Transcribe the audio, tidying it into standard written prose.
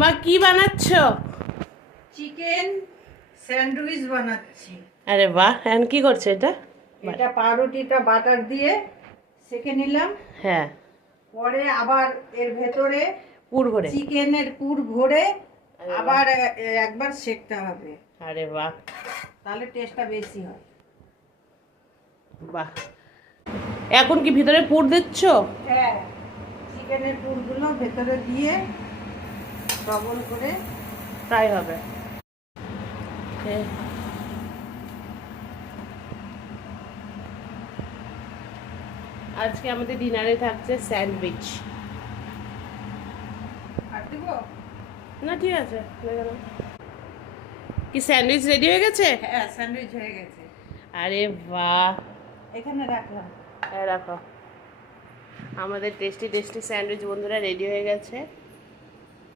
মা কি বানাচ্ছো? Chicken sandwich বানাচ্ছি। আরে বাহ, এখন কি করছো এটা? এটা পাউরুটিটা বাটার দিয়ে সেঁকে নিলাম। হ্যাঁ, পরে আবার এর ভেতরে পুর ভরে। চিকেনের পুর ভরে আরে বাহ। আবার একবার সেঁকতে হবে, আরে বাহ তাহলে টেস্টটা বেশি হয়। বাহ। এখন কি ভিতরে পুর দিচ্ছ? হ্যাঁ, চিকেনের পুরগুলো ভেতরে দিয়ে ডবল করে ফ্রাই হবে। হ্যাঁ। আজকে আমাদের ডিনারে থাকছে স্যান্ডউইচ। আর দিব। না ঠিক আছে, হয়ে গেল। কি স্যান্ডউইচ রেডি হয়ে গেছে? হ্যাঁ, স্যান্ডউইচ হয়ে গেছে। আরে বাহ, এখানে রাখলাম। রাখো। আমাদের টেস্টি টেস্টি স্যান্ডউইচ বন্ধুরা রেডি হয়ে গেছে।